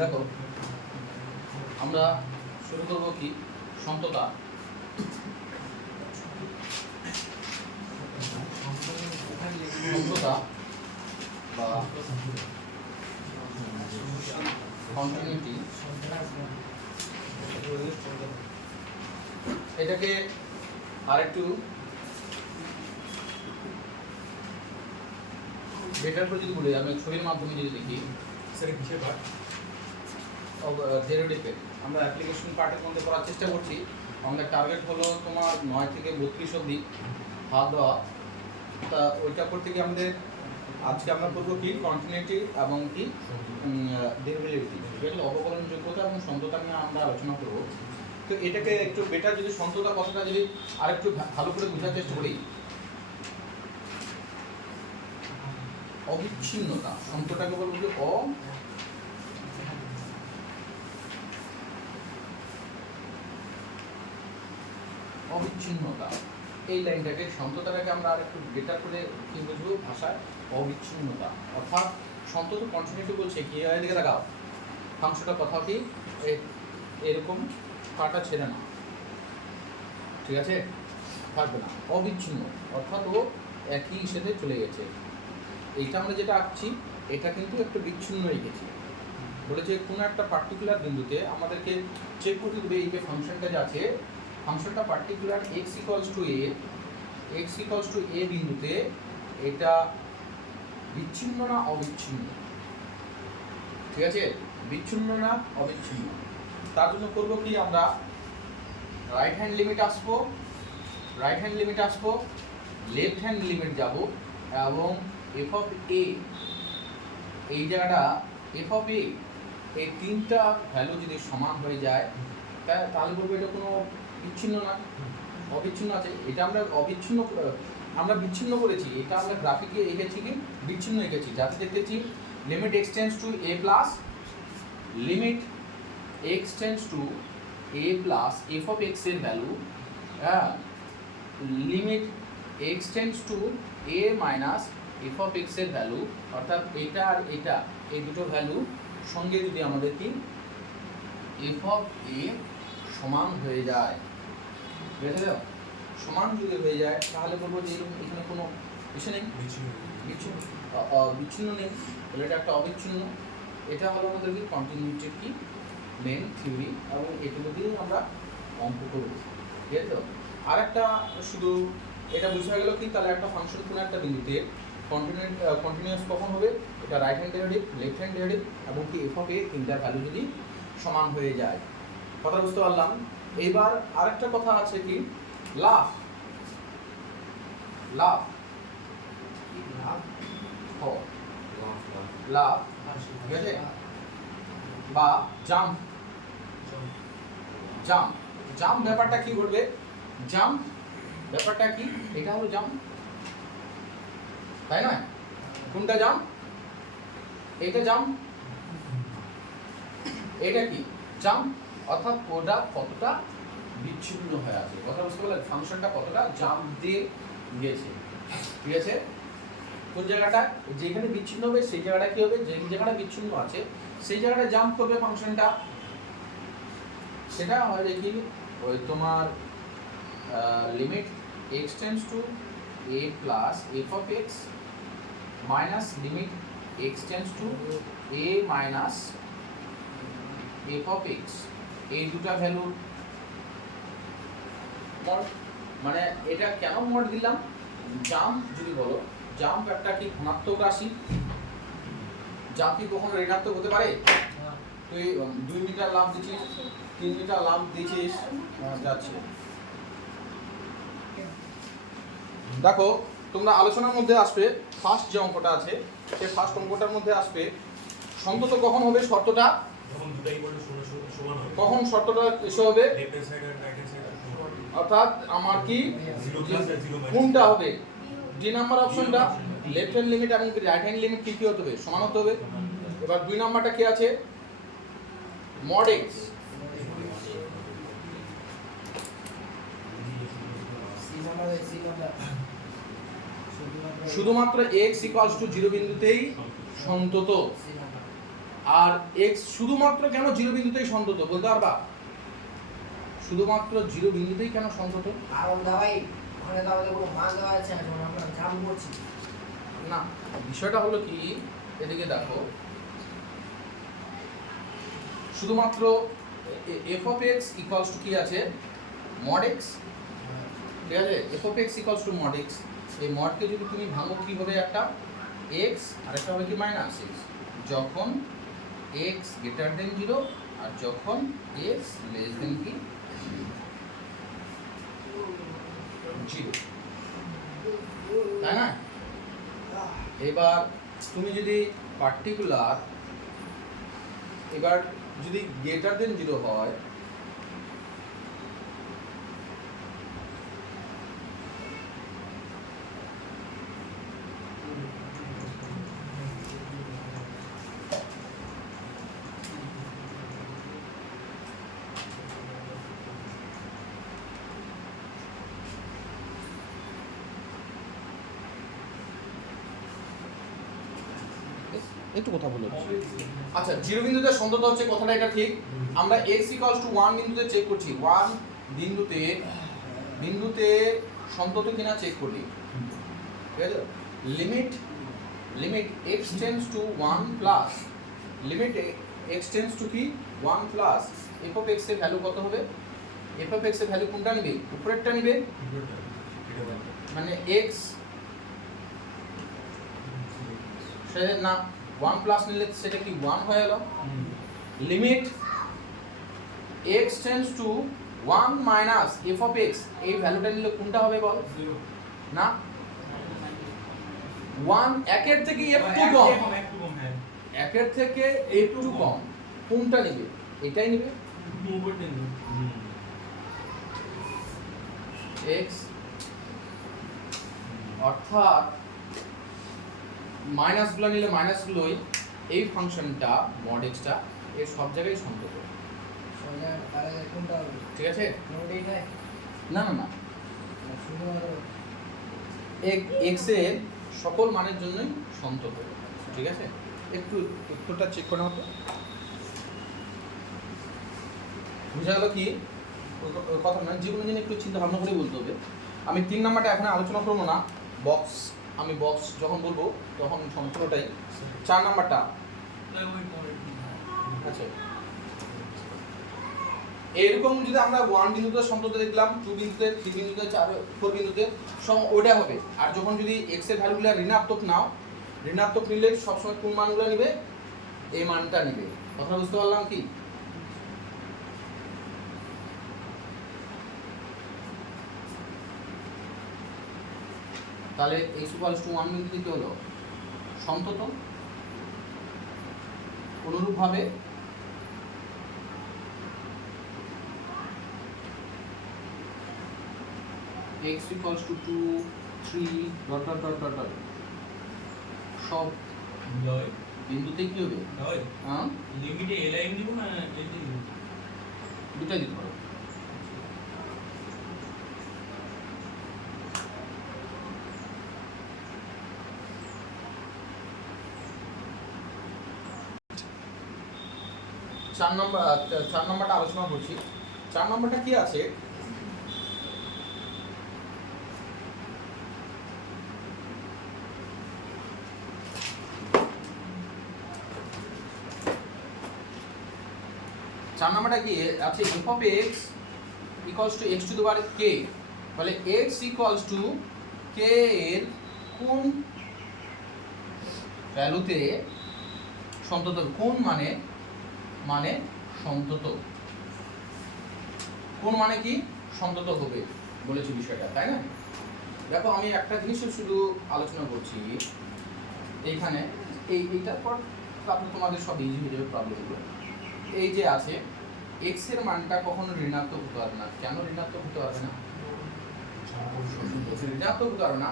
দেখো আমরা শুরু করব কি সন্ততা। সন্ততা বা কন্টিনিউটি, এটাকে আরেকটু বেটার করে যদি বলি, আমি ছবির মাধ্যমে যদি দেখি ডেরিভেটিভ আমরা অ্যাপ্লিকেশন পার্টের মধ্যে করার চেষ্টা করছি। আমাদের টার্গেট হলো তোমার 9 থেকে 32 অবধি হাত দেওয়া। তা ওইটা করতে গিয়ে আমাদের আজকে আমরা করবো কি কন্টিনিউটি এবং কি ডেরিভেটিভ, যেগুলো অবকলন যোগ্যতা এবং সন্ততা নিয়ে আমরা আলোচনা করব। তো এটাকে একটু বেটার যদি সন্ততা কথাটা যদি আরেকটু ভালো করে বোঝার চেষ্টা করি, অবিচ্ছিন্নতা, সন্ততাকে বলবো যে অবিচ্ছিন্নতা। এই লাইনটাকে সন্ততাটাকে আমরা আর একটু বেটার করে কি বুঝবো ভাষায়, অবিচ্ছিন্নতা। অর্থাৎ সন্তত কন্টিনিউটি বলছে কি, এদিকে দেখাও ফাংশনটা কথা কি এরকম কাটা ছেড়ে না, ঠিক আছে, থাকবে না, অবিচ্ছিন্ন, অর্থাৎ ও একই সাথে চলে গেছে। এইটা আমরা যেটা আঁকছি এটা কিন্তু একটু বিচ্ছিন্ন রেখেছি, বলেছে কোনো একটা পার্টিকুলার বিন্দুতে আমাদেরকে চেক করতে দেবে এই যে ফাংশনটা যে আছে, ফাংশনটা particular x equals two a বিন্দুতে এটা বিচ্ছিন্ন না অবিচ্ছিন্ন, ঠিক আছে, বিচ্ছিন্ন না অবিচ্ছিন্ন। তার জন্য করবো কি, আমরা রাইট হ্যান্ড লিমিট আসবো, লেফট হ্যান্ড লিমিট যাব এবং f অফ a, এই জায়গাটা f অফ a এই তিনটা ভ্যালু যদি সমান হয়ে যায় তাহলে বলবো এটা কোনো বিচ্ছিন্ন না, অবিচ্ছিন্ন আছে। এটা আমরা বিচ্ছিন্ন করেছি, এটা আমরা গ্রাফিকে এঁকেছি কি বিচ্ছিন্ন এঁকেছি, যাতে দেখতেছি limit x tends two a plus f of x এর value, limit x tends two a minus f of x এর ভ্যালু, অর্থাৎ এটা আর এটা এই দুটো ভ্যালু সঙ্গে যদি আমাদের কি f অফ a সমান হয়ে যায়, বুঝতে দাও, সমান যদি হয়ে যায় তাহলে বলবো যে এরকম এখানে কোনো কিছু নেই, বিচ্ছিন্ন নেই, তাহলে এটা একটা অবিচ্ছিন্ন। এটা হলো আমাদের কি কন্টিনিউটির কি মেন থিওরি, এবং এগুলো দিয়ে আমরা অঙ্ক করব, ঠিক আছে। আর একটা শুধু এটা বোঝা গেল কি, তাহলে একটা ফাংশন কোনো একটা বিন্দুতে কন্টিনিউয়াস কখন হবে, এটা right hand derivative, left hand derivative এবং কি এফ অফ এ তিনটার ভ্যালু যদি সমান হয়ে যায়। কথা বুঝতে পারলাম। এইবার আরেকটা কথা আছে কি, লাফ ঠিক আছে, বা জাম্প ব্যাপারটা কি ঘটবে, জাম্প ব্যাপারটা কি, এটা হলো জাম্প, তাই নয়? কোনটা জাম্প, এটা জাম্প, এটা কি জাম্প, অর্থাৎ ওটা কতটা বিচ্ছিন্ন হয়ে আছে, কথা বুঝতে পারলেন, ফাংশনটা কতটা জাম্প দিয়ে গিয়েছে, ঠিক আছে। কোন জায়গাটা যেখানে বিচ্ছিন্ন হবে সেই জায়গাটা কি হবে, যে জায়গাটা বিচ্ছিন্ন আছে সেই জায়গাটা জাম্প করবে ফাংশনটা, সেটা হয় দেখি ওই তোমার limit x tends two a plus f of x minus limit x tends two a minus f of x, এই দুটা ভ্যালু মড, মানে এটা কেন মড দিলাম, জাম্প যদি বলো, জাম্প একটা কি ধনাত্মক রাশি, জাম্প কি কখনো ঋণাত্মক হতে পারে? তুই 2 মিটার লাফ দিচ্ছিস, 3 মিটার লাফ দিচ্ছিস, যাচ্ছে। দেখো তোমরা আলোচনার মধ্যে আসবে ফার্স্ট যে অঙ্কটা আছে, সেই ফার্স্ট অঙ্কটার মধ্যে আসবে সন্তত কখন হবে, শর্তটা কখন শর্তটা এসে হবে, অর্থাৎ আমার কি কোনটা হবে, ডি নাম্বার অপশনটা লেফট হ্যান্ড লিমিট এবং রাইট হ্যান্ড লিমিট কি হতে হবে, সমান হতে হবে। এবার 2 নাম্বারটা কি আছে, মড এক্স, শুধুমাত্র x ইকুয়ালস টু 0 বিন্দুতেই সন্তত, আর x শুধুমাত্র কেন 0 বিন্দুতেই সন্তত বলতে পারবা? শুধুমাত্র 0 বিন্দুতেই কেন সন্তত? কারণ ভাই ওখানে তো আমাদের কোনো মান দেওয়া আছে না, যখন আমরা জাম করছি। না, বিষয়টা হলো কি, এদিকে দেখো, শুধুমাত্র f of x equals to কি আছে? mod x, ঠিক আছে? f of x equals to mod x, এই মডকে যদি তুমি ভাঙো কি হবে? একটা x আর একটা হবে কি মাইনাস x, যখন x গ্রেটার দেন 0 আর যখন x লেস দেন কি 0, তাই না? এবার তুমি যদি পার্টিকুলার, এবার যদি গ্রেটার দেন 0 হয়, একটু কথা বলো। আচ্ছা, 0 বিন্দুতে সন্তত হচ্ছে, কথাটা এটা ঠিক। আমরা x equals to 1 বিন্দুতে চেক করছি, 1 বিন্দুতে সন্তত কিনা চেক করি, ঠিক আছে? Limit x tends to 1 plus limit x tends two কি 1 প্লাস f of x এর ভ্যালু কত হবে? f of x এর ভ্যালু কোনটা নেবে? উপরেরটা নেবে, মানে x সেটা না 1 প্লাস নিলে সেটা কি 1 হয়ে গেল। Limit x tends to 1 minus f of x, এই ভ্যালুটা নিলে কোনটা হবে বল? না, 1 একের থেকে একটু কম, একের থেকে একটু কম, কোনটা নেবে? এটাই নেবে, x, অর্থাৎ মাইনাসগুলো নিলে মাইনাসগুলোই, এই ফাংশনটা mod x টা এর সব জায়গায় সন্তত, ঠিক আছে? না না না, x এর সকল মানের জন্যই সন্তত, ঠিক আছে? একটু উত্তরটা চেক করে নাও তো, বুঝা গেল কি কথা? না, যে কোনো জিনিস একটু চিন্তা ভাবনা করে বলতে হবে। আমি 3 নাম্বারটা এখন আলোচনা করবো না, আমি বক্স যখন বলবো তখন সম্পূর্ণটাই। 4 নাম্বারটা, আচ্ছা, এরকম যদি আমরা 1 বিন্দুতে সন্তত দেখলাম, 2 বিন্দুতে, 3 বিন্দুতে, 4 বিন্দুতে ওটা হবে। আর যখন যদি x এর ভ্যালুগুলো ঋণাত্মক নাও, ঋণাত্মক নিলে সবসময় কোন মানগুলো নেবে? এই মানটা নেবে। কথা বুঝতে পারলাম কি? তাহলে x equals to 1 বিন্দুতে কি হলো? সন্তত। অনুরূপভাবে x equals to 2, 3 dot dot dot dot dot সব বিন্দুতে কি হবে? হ্যাঁ, লিমিটে এ লাইন দিব না এই দিব? দুটাই দিতে পারো। চার নম্বরটা আলোচনা করছি। 4 নম্বরটা কি আছে? চার নম্বরটা কি আছে? f of x equals to x to the power k, বলে x equals to k এর কোন ভ্যালুতে সন্তত? কোন মানে সন্তত, কোন মানে কি সন্তত হবে বলেছি বিষয়টা, তাই না? দেখো, আমি একটা জিনিস শুধু আলোচনা করছি এইখানে, এইটার পর তারপর তোমাদের সব ইজি হয়ে যাবে প্রবলেমগুলো। এই যে আছে x এর মানটা কখনো ঋণাত্মক হতে পারবে না। কেন ঋণাত্মক হতে পারবে না? ঋণাত্মক হতে পারবে না,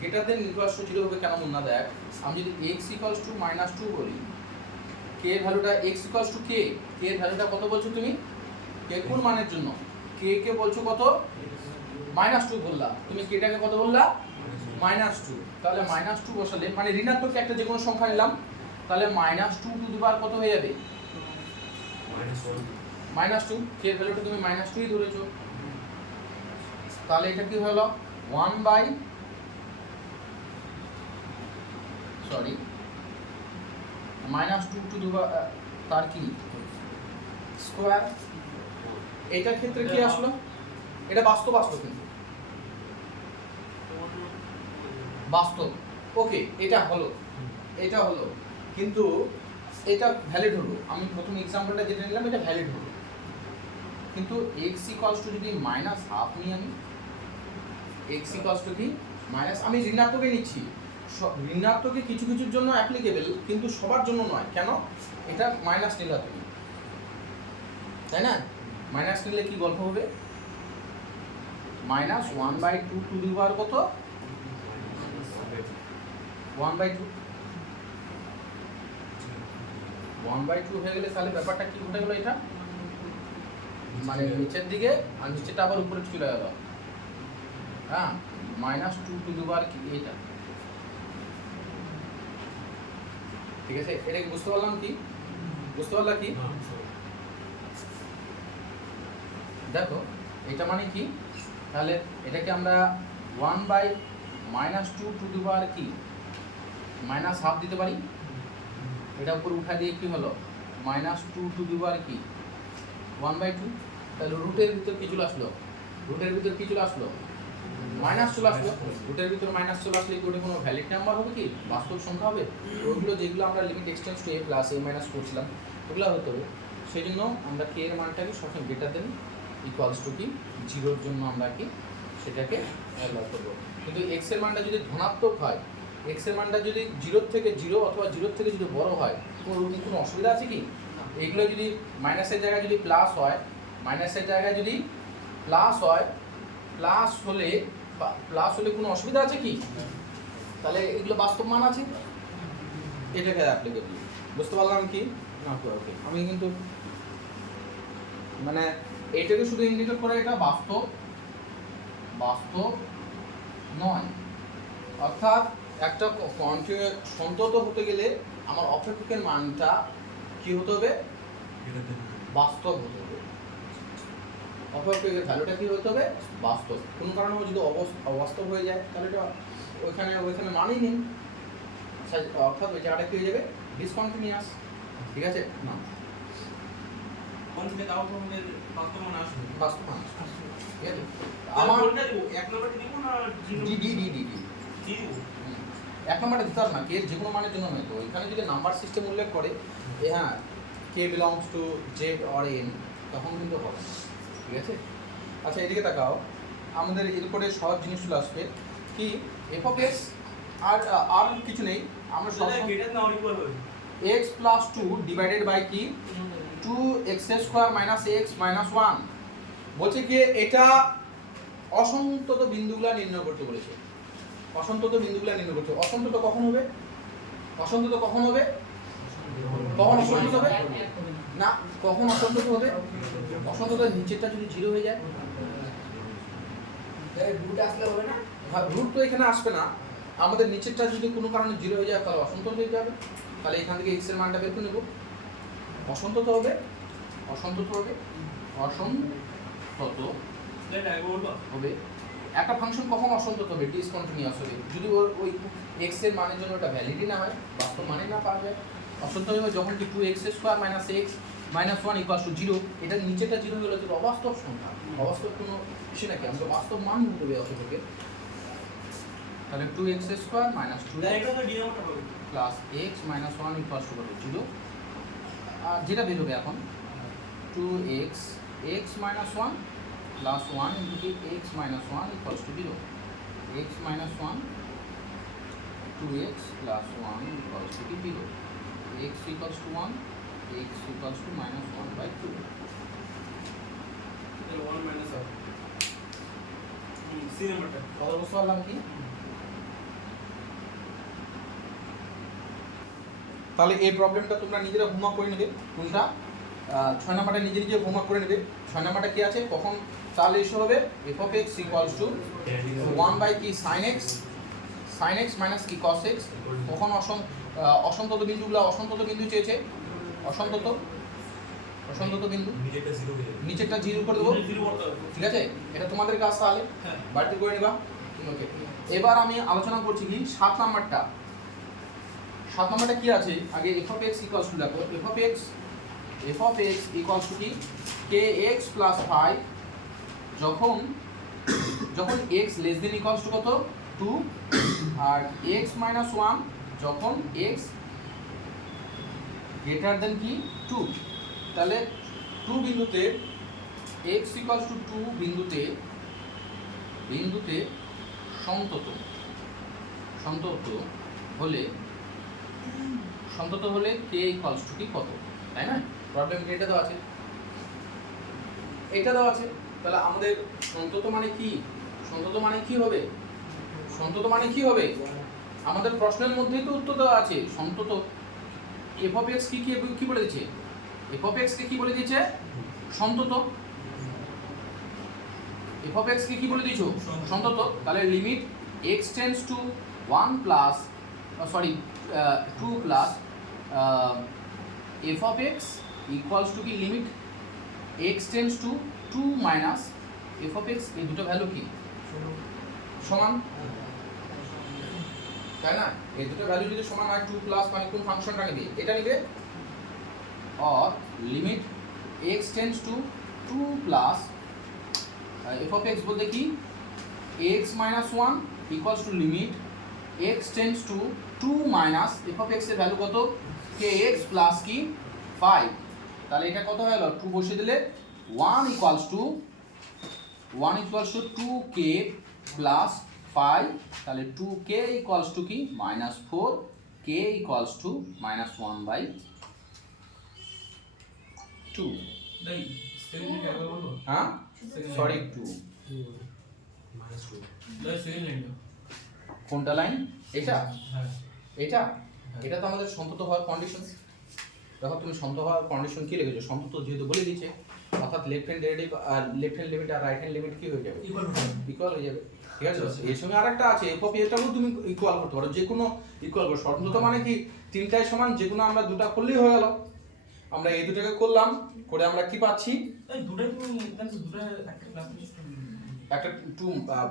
গ্রেটার দেন ইকুয়ালস টু 0 হবে। কেন না? দেখ, আমি যদি x ইকুয়ালস টু -2 বলি, k এর ভ্যালুটা x equals two k, k এর ভ্যালুটা কত বলছো তুমি? k কোন মানের জন্য? k কে বলছো কত? -2 বললা তুমি, k টাকে কত বললা? -2। তাহলে -2 বসালে, মানে ঋণাত্মক একটা যে কোনো সংখ্যা নিলাম, তাহলে মাইনাস টু টু দি পাওয়ার কত হয়ে যাবে? Minus two. কে এর ভ্যালুটা তুমি মাইনাস টুই ধরেছো, তাহলে এটা কি হলো 1 by sorry minus two to the তার কি স্কোয়ার। এটার ক্ষেত্রে কি আসলো? এটা বাস্তব আসলো, কিন্তু বাস্তব। ওকে, এটা হলো, এটা হলো, কিন্তু এটা ভ্যালিড হলো। আমি প্রথম এক্সাম্পলটা যেটা নিলাম এটা ভ্যালিড হলো, কিন্তু এক্স ইকুয়ালস টু যদি মাইনাস হাফ নিই আমি, এক্স ইকুয়ালস টু কি মাইনাস, আমি ঋণাত্মকে নিচ্ছি। ঋণাত্মকে কিছু কিছুর জন্য অ্যাপ্লিকেবল, কিন্তু সবার জন্য নয়। কেন? এটা মাইনাস নিলা তুমি, তাই না? মাইনাস নিলে কি গল্প হবে? মাইনাস 1/2 টু দি পাওয়ার কত? 1/2। 1/2 হয়ে গেলে তাহলে ব্যাপারটা কি ঘটে গেল? এটা মানে নিচের দিকে, আর নিচেটা আবার উপরে চলে গেল। হ্যাঁ, মাইনাস 2 টু দি পাওয়ার কি এটা, ঠিক আছে? এটা কি বুঝতে পারলাম? কি বুঝতে পারলাম? কি দেখো, এটা মানে কি? তাহলে এটাকে আমরা 1/-2 টু দি পাওয়ার কি মাইনাস হাফ দিতে পারি। এটা উপর উঠা দিয়ে কি হলো? -2 টু দি পাওয়ার কি 1/2। তাহলে রুটের ভিতর কি চলে আসলো? রুটের ভিতর কি চলে আসলো? মাইনাস চলে আসলো। রুটের ভিতর মাইনাস চলে আসলে কি ওটা কোনো ভ্যালিড নাম্বার হবে? কি বাস্তব সংখ্যা হবে? ওগুলো যেগুলো আমরা limit extends to a plus a minus করছিলাম ওগুলো হতে হবে। সেই জন্য আমরা k এর মানটাকে সবসময় গ্রেটার দেন ইকুয়ালস টু কি 0 এর জন্য আমরা কি সেটাকে অ্যালাউ করব। কিন্তু x এর মানটা যদি ধনাত্মক হয়, x এর মানটা যদি 0 থেকে 0 অথবা 0 থেকে যদি বড় হয়, কোনো অসুবিধা আছে কি? এগুলো যদি মাইনাসের জায়গায় যদি প্লাস হয়, মাইনাসের জায়গায় যদি প্লাস হয়, প্লাস হলে কোনো অসুবিধা আছে কি? তাহলে এগুলো বাস্তব মান আছে, এটাকে অ্যাপ্লিকেবল। বুঝতে পারলাম কি না? ওকে, আমি কিন্তু মানে এটাকে শুধু ইন্ডিকেট করে এটা বাস্তব নয়। অর্থাৎ একটা সন্তত হতে গেলে আমার অপেক্ষকের মানটা কি হতে হবে? বাস্তব হতে হবে। অপেক্ষকের ভ্যালুটা কি হতে হবে? বাস্তব। কোনো কারণে যদি অবাস্তব হয়ে যায় তাহলে এটা ওইখানে মানই নেই। অর্থাৎ ওই জায়গাটা কি হয়ে যাবে? ডিসকন্টিনিউয়াস। ঠিক আছে? না, কোন থেকে দাও তোমাদের বাস্তব মান আসবে? বাস্তব মান আসবে। ঠিক আছে? আমার আমার কোনটা দিব? এক নম্বরটা দিব না D D D D D দিব? এক নম্বরটা দিতে হবে না, কে যে কোনো মানের জন্য নয়। তো এখানে যদি নাম্বার সিস্টেম উল্লেখ করে হ্যাঁ কে belongs to Z or N, তখন কিন্তু হবে। ঠিক আছে? আচ্ছা, এদিকে তাকাও, আমাদের এরপরে সহজ জিনিসগুলো আসবে কি এফ অফ এক্স। আর কিছু নেই, আমরা সব গ্রেটার না ইকুয়াল হবে এক্স প্লাস 2 ডিভাইডেড বাই কি 2x square minus x minus 1। বলছে কি এটা অসন্তত বিন্দুগুলো নির্ণয় করতে বলেছে। অসন্তত বিন্দুগুলো নির্ণয় করতে। অসন্তত কখন হবে? অসন্তত কখন হবে? কখন অসন্তত হবে? না, কখন অসন্তত হবে? অসন্তত নিচেরটা যদি 0 হয়ে যায়, রুট আসলে হবে না। রুট তো এখানে আসবে না। আমাদের নিচেরটা যদি কোনো কারণে 0 হয়ে যায় তাহলে অসন্তত হয়ে যাবে। তাহলে এখান থেকে x এর মানটা বের করে নেব। অসন্তত হবে, অসন্তত হবে, অসন্তত হবে। একটা ফাংশন কখন অসন্তত হবে? ডিসকন্টিনিউয়াস হবে, যদি ওই x এর মানের জন্য ওটা ভ্যালিডই না হয়, বাস্তব মানে না পাওয়া যায়। অসন্তত হবে যখন কি 2x square minus x minus 1 equals to 0। এটা নিচেটা 0 হলে তো অবাস্তব সংখ্যা, অবাস্তব কোনো কিছু নাকি, আমরা বাস্তব মান নিতে হবে অতটুকু। তাহলে 2x square minus 2x plus x minus 1 equals to 0। আর যেটা বের হবে এখন 2x x minus 1 plus 1 into কি x minus 1 equals to 0। x minus 1 2x plus 1 equals to 0। x equals to 1, x equals to minus 1/2। 1 minus আর সি নাম্বারটা কথা বুঝতে পারলাম কি? তাহলে এই প্রবলেমটা তোমরা নিজেরা হোমওয়ার্ক করে নেবে। কোনটা? 6 নাম্বারটা নিজে নিজে হোমওয়ার্ক করে নেবে। 6 নাম্বারটা কি আছে? কখন তাহলে এসে হবে f of x equals to 1 by কি sin x sin x মাইনাস কি cos x, কখন অসন্তত বিন্দুগুলো অসন্তত বিন্দু চেয়েছে, অসন্তত বিন্দু নিচেরটা 0 করে দেবো, ঠিক আছে? এটা তোমাদের কাজ তাহলে হ্যাঁ। বাড়িতে করে নেবা। ওকে, এবার আমি আলোচনা করছি কি 7 নাম্বারটা। 7 নাম্বারটা কি আছে, আগে f of x equals two দেখো, f of x equals to কি kx প্লাস 5 যখন x less than equals to কত 2, আর x মাইনাস 1 যখন x গ্রেটার দেন কি 2। তাহলে 2 বিন্দুতে x ইকুয়ালস টু 2 বিন্দুতে সন্তত হলে k ইকুয়ালস টু কি কত, তাই না? প্রবলেম এটা দেওয়া আছে, এটা দেওয়া আছে। তাহলে আমাদের সন্তত মানে কি, সন্তত মানে কি হবে, আমাদের প্রশ্নের মধ্যেই তো উত্তর দেওয়া আছে। সন্তত f of x কি বলে দিয়েছে, f of x কে কি বলে দিয়েছে, সন্তত। f of x কে কি বলে দিয়েছো, সন্তত। তাহলে limit x tends to 1 plus 2 plus f of x equals to কি limit x tends to 2 minus f of x, এই দুটো ভ্যালু কি সমান, তাই না? এই দুটো ভ্যালু যদি সমান হয় 2 প্লাস মানে কোন ফাংশনটা নেবে, এটা নেবে। Or limit x tends to 2 plus f of x বলতে কি x minus 1 equals to limit x tends to 2 minus f of x এর ভ্যালু কত kx প্লাস কি 5। তাহলে এটা কত হলো, 2 বসিয়ে দিলে 1 ইকুয়ালস টু 2k প্লাস 5। তাহলে 2k ইকুয়ালস টু কি minus 4, k equals to minus 1/2। नहीं सेकंड क्या बोलो হ্যাঁ সরি 2 नहीं सेकंड लाइन কোনটা লাইন, এটা हां এটা তো আমাদের সন্তত হওয়ার কন্ডিশন। দেখো তুমি সন্তত হওয়ার কন্ডিশন কি লিখেছো, সন্তত যেহেতু বলে দিয়েছে, অর্থাৎ লেফট হ্যান্ড ডেরিভেটিভ আর লেফট হ্যান্ড লিমিট আর রাইট হ্যান্ড লিমিট কি হয়ে যাবে, ইকুয়াল হয়ে যাবে, ঠিক আছে? এর সঙ্গে আরেকটা আছে f of এটাও তুমি ইকুয়াল করতে পারো, যে কোনো ইকুয়াল করো। সন্তত মানে কি তিনটাই সমান, যে কোনো আমরা দুটো করলেই হয়ে গেল। আমরা এই দুটাকে করলাম, করে আমরা কি পাচ্ছি, এই দুটাই তুমি একদম দুটো একটা ক্লাস একটা 2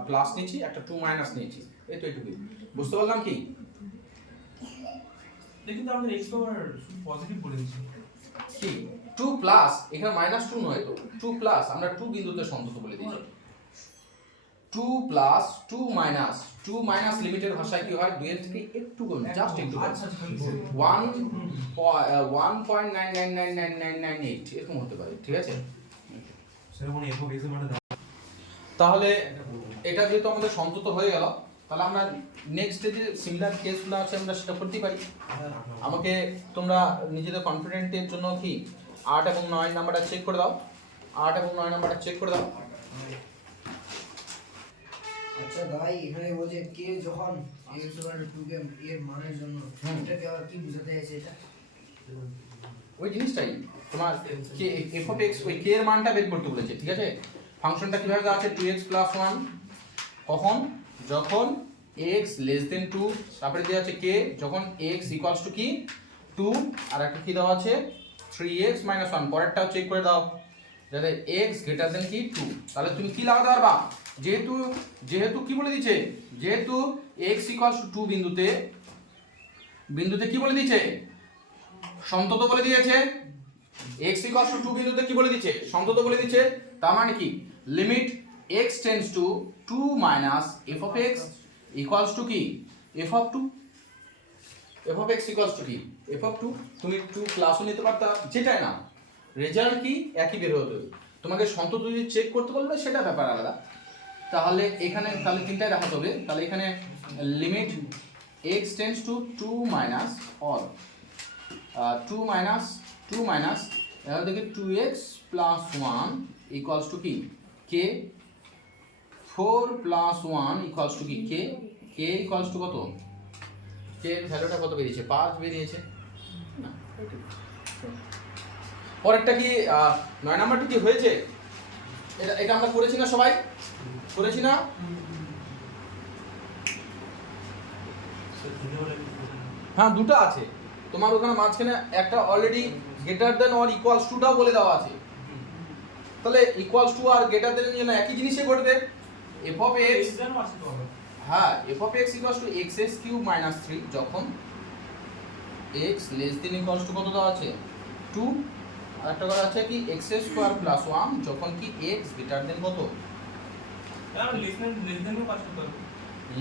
প্লাস নিয়েছি, একটা 2 মাইনাস নিয়েছি, এই তো এইটুকুই। বুঝতে পারলাম কি? लेकिन तो আমাদের x পাওয়ার পজিটিভ বলে দিয়েছে কি 2 প্লাস, এখানে মাইনাস 2 নয় তো 2 প্লাস, আমরা 2 বিন্দুতে সন্তত বলে দিয়েছি। 2 প্লাস 2 মাইনাস লিমিটের ভাষায় কি হয়, 2 এর থেকে একটু কম, জাস্ট একটু কম, আচ্ছা 1.99999998 এরকম হতে পারে, ঠিক আছে? সেরকম f of x এর মানে তাহলে এটা যেহেতু আমাদের সন্তত হয়ে গেল, তাহলে আমরা নেক্সট যে সিমিলার কেসগুলো আছে আমরা সেটা করতেই পারি। আমাকে তোমরা নিজেদের কনফিডেন্টের জন্য কি 8 এবং 9 নাম্বারটা চেক করে দাও, 8 এবং 9 নাম্বারটা চেক করে দাও। আচ্ছা ভাই, এখানে বলছে কে যখন x = 2 এর মানের জন্য এটাকে আবার কি বোঝাতে চাইছে এটা? ওই জিনিসটাই তোমার কে f of x ওই k এর মানটা বের করতে বলেছে, ঠিক আছে? ফাংশনটা কিভাবে দেওয়া আছে 2x + 1, কখন যখন x লেস দেন 2, তারপরে দেওয়া আছে k যখন x ইকুয়ালস টু কি 2, আর একটা কি দেওয়া আছে 3x - 1, পরেরটাও চেক করে দাও যাতে x গ্রেটার দেন কি 2। তাহলে তুমি কি লাগাতে পারবা, যেহেতু কি বলে দিয়েছে, যেহেতু x ইকুয়ালস টু 2 বিন্দুতে কি বলে দিয়েছে, সন্তত বলে দিয়েছে। x ইকুয়ালস টু 2 বিন্দুতে কি বলে দিয়েছে, সন্তত বলে দিয়েছে। তার মানে কি limit x tends to 2 minus f of x equals to কি f of 2, f of x equals to কি f of 2। তুমি 2 প্লাসও নিতে পারতা, যেটাই না, রেজাল্ট কি একই বের হতে হবে। তোমাকে সন্তত যদি চেক করতে বলবে সেটা ব্যাপার আলাদা। তাহলে এখানে তাহলে তিনটাই দেখাতে হবে। তাহলে এখানে limit x tends to 2 minus or 2 minus এখানে দেখি 2x প্লাস 1 ইকুয়ালস টু কি k, 4 প্লাস 1 ইকুয়ালস টু কি k ইকুয়ালস টু কত, k এর ভ্যালুটা কত বেরিয়েছে 5 বেরিয়েছে না। পরেরটা কি 9 নাম্বারটা কি হয়েছে, এটা আমরা করেছি না, সবাই করেছি না? হ্যাঁ দুটো আছে তোমার ওখানে মাঝখানে একটা already greater than or equals টুটাও বলে দেওয়া আছে তাহলে ইকুয়ালস টু আর গ্রেটার দেন এর জন্য একই জিনিসই ঘটবে f of x হ্যাঁ f of x equals to xs cube minus 3 যখন x less than equals to কত দেওয়া আছে 2 আর একটা কথা আছে কি x স্কয়ার প্লাস 1 যখন কি x গ্রেটার দেন কত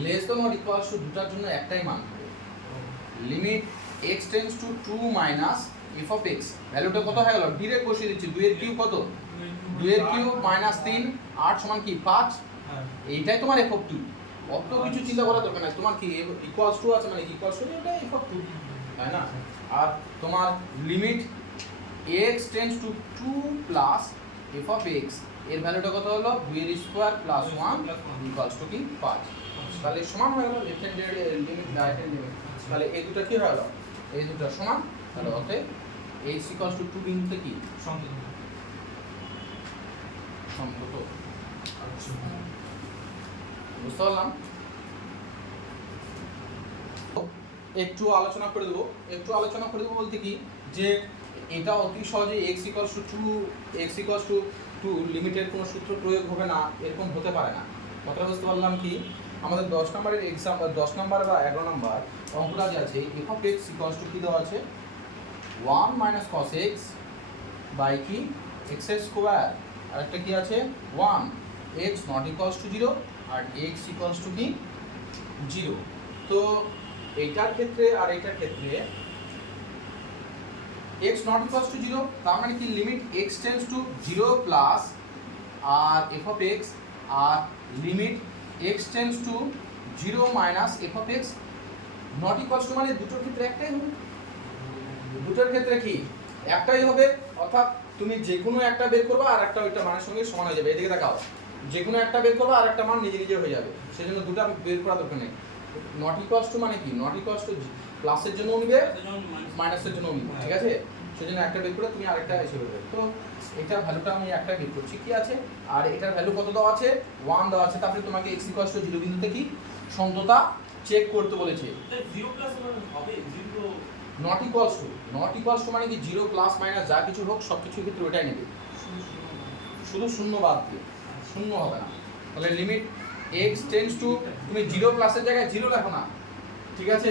less than or equals to দুটার জন্য একটাই মান হবে limit x tends to 2 minus f of x ভ্যালুটা কত হয়ে গেল ডাইরেক্ট বসিয়ে দিচ্ছি 2 এর কিউব কত 2 এর কিউব মাইনাস 3 8 সমান কি 5 এইটাই তোমার f of 2 অত কিছু চিন্তা করার দরকার নাই তোমার কি ইকুয়ালস টু আছে মানে ইকুয়ালস টু এটা f of 2 তাই না আর তোমার limit x tends to 2 plus f of x এর ভ্যালুটা কত হলো 2 এর স্কয়ার প্লাস 1 ইকুয়ালস টু কি 5 তাহলে সমান হয়ে গেল লেফট হ্যান্ডের লিমিট রাইট হ্যান্ড লিমিট তাহলে এই দুটো কি হয়ে গেল এই দুটো সমান তাহলে অতএব x ইকুয়ালস টু 2 বিন্দুতে কি সন্তত বুঝতে পারলাম একটু আলোচনা করে দেবো বলতে কি যে এটা অতি সহজে x ইকুয়ালস টু 2 লিমিটের কোনো সূত্র প্রয়োগ হবে না এরকম হতে পারে না কথা বুঝতে পারলাম কি আমাদের 10 নম্বরের एग्जाम 10 নম্বর বা 11 নম্বর অঙ্কটা যে আছে f of x equals to কি দেওয়া আছে 1 মাইনাস cos x বাই কি x স্কয়ার আর একটা কি আছে 1 x নট ইকুয়ালস টু 0 আর x ইকুয়ালস টু কি 0 তো এইটার ক্ষেত্রে আর এইটার ক্ষেত্রে x নট ইকুয়ালস টু 0 তার মানে কি limit x tends to 0 plus আর f of x আর limit x tends to 0 minus f of x not equals to মানে দুটোর ক্ষেত্রে একটাই হবে দুটোর ক্ষেত্রে কি একটাই হবে অর্থাৎ তুমি যে কোনো একটা বের করবে আর একটা ওইটা মানের সঙ্গে সমান হয়ে যাবে এদিকে তাকাও যে কোনো একটা বের করবে আর একটা মান নিজে নিজে হয়ে যাবে সেজন্য দুটো বের করা দরকার নেই নট ইকুয়ালস টু মানে কি নট ইকুয়ালস টু প্লাসের জন্য নিবে মাইনাসের জন্য নিবে ঠিক আছে সেজন্য একটা বের করে তুমি আরেকটা এসে করবে তো এটা ভ্যালুটা আমি একটা বের করছি কি আছে আর এটার ভ্যালু কত দেওয়া আছে 1 দেওয়া আছে তারপরে তোমাকে x ইকুয়ালস টু 0 বিন্দুতে কি সন্ততা চেক করতে বলেছে 0 প্লাস হবে 0 নট ইকুয়ালস টু মানে কি 0 প্লাস মাইনাস যা কিছু হোক সব কিছুর ক্ষেত্রে ওটাই নেবে শুধু শূন্য বাদ দিয়ে শূন্য হবে না তাহলে লিমিট x টেন্ডস টু তুমি 0 প্লাসের জায়গায় 0 লেখো না ঠিক আছে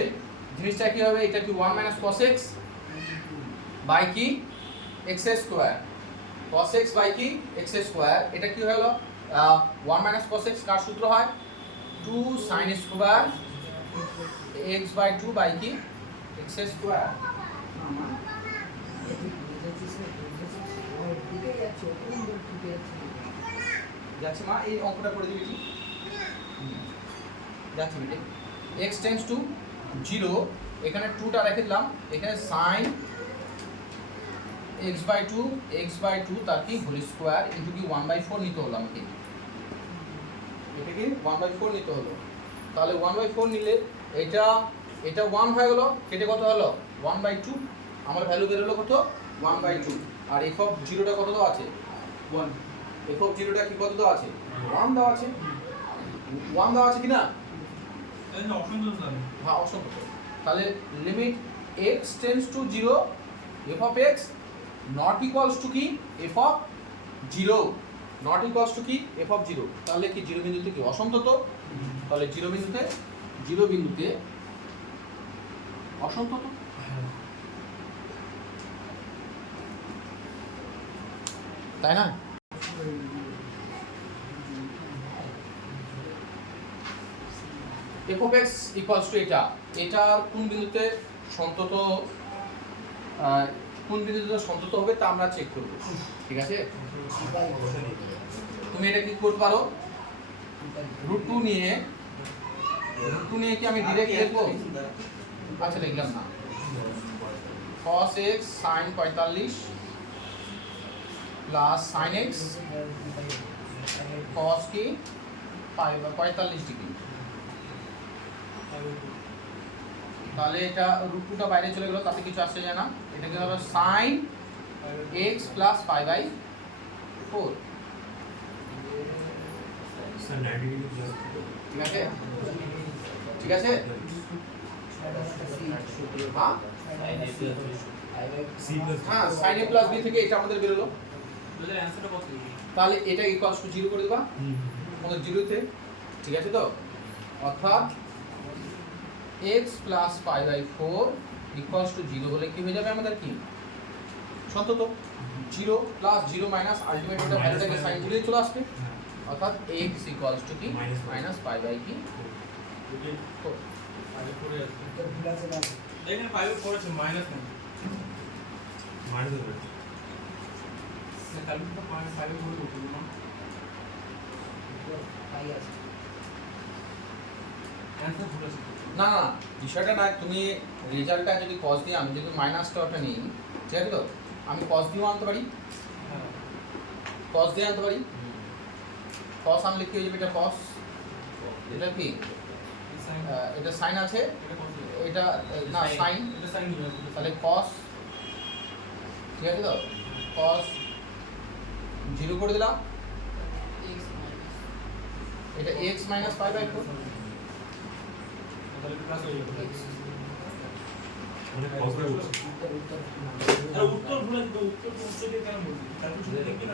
জিনিসটা কি হবে এটা কি 1 মাইনাস cos x বাই কি x square cos x by কি x স্কয়ার এটা কি হলো 1 মাইনাস cos x কার সূত্র হয় 2 sin square x by 2 by কি x স্কয়ার যাচ্ছে মা এই অঙ্কটা করে দিবি যাচ্ছে বেটে x টেন্ডস টু 0 এখানে 2টা রেখে দিলাম এখানে sin x বাই 2 তার কি হোল স্কয়ার ইনটু কি 1/4 নিতে হলো আমাকে এটা কি 1/4 নিতে হলো তাহলে 1/4 নিলে এটা 1 হয়ে গেল কেটে কত হলো 1/2 আমার ভ্যালু বের হলো কত 1/2 আর f of 0টা কত দেওয়া আছে 1 f of 0টা কি কত দেওয়া আছে 1 দেওয়া আছে 1 দেওয়া আছে কি না হ্যাঁ অসংখ্য তাহলে limit x tends to 0 f of x not equals to কি f of 0 not equals to কি f of 0 তাহলে কি 0 বিন্দুতে কি অসন্তত তাহলে 0 বিন্দুতে অসন্তত তাই না f of x equals two এটা কোন বিন্দুতে সন্তত হবে তা আমরা চেক করব ঠিক আছে তুমি এটা কি করতে পারো √2 নিয়ে কি আমি ডাইরেক্ট লিখবো আচ্ছা লিখলাম না cos x sin 45 plus sin x cos কি 45 ডিগ্রি তাহলে এটা √2টা বাইরে চলে গেল তাতে কিছু আসছে যায় না এটা কি হবে sin x প্লাস π/4 ঠিক আছে হ্যাঁ সি প্লাস হ্যাঁ সাইন এ প্লাস বি থেকে এটা আমাদের বেরোলো, তোদের অ্যানসারটা কত? তাহলে এটা ইকুয়ালস টু 0 করে দেবা আমাদের 0 তে, ঠিক আছে তো? অর্থাৎ x plus pi by 4 equals to 0 হলে কি হয়ে যাবে আমাদের কি সত্য তো 0 প্লাস 0 মাইনাস আলটিমেট ওটা ভ্যালুটাকে সাইন ঘুরিয়ে চলে আসবে, অর্থাৎ x ইকুয়ালস টু কি মাইনাস পাই বাই কি 4। আগে পড়ে আছে উত্তর ভুল আছে না দেখেন 5 পড়েছে মাইনাস না মাইনাস হবে ক্যালকুলেটর 5 পড়ে উঠলো না পাই আছে অ্যানসার ভুল আছে না না বিষয়টা না, তুমি রেজাল্টটা যদি cos দিয়ে আমি যদি মাইনাসটা ওটা নিই, ঠিক আছে তো? আমি cos দিয়েও আনতে পারি, হ্যাঁ cos দিয়ে আনতে পারি, cos আনলে কি হয়ে যাবে, এটা cos, এটা কি সাইন এটা সাইন আছে, এটা কত এটা না সাইন, এটা সাইন নিয়ে তাহলে cos, ঠিক আছে তো? cos 0 করে দিলাম, এটা x মাইনাস পাই বাই 4, তাহলে প্লাস হয়ে যাবে মানে পজিটিভ উত্তর উত্তর আরে উত্তর ভুলে দিতে উত্তর দিয়ে কেন বলবি ক্যালকুলেশন দেখবি না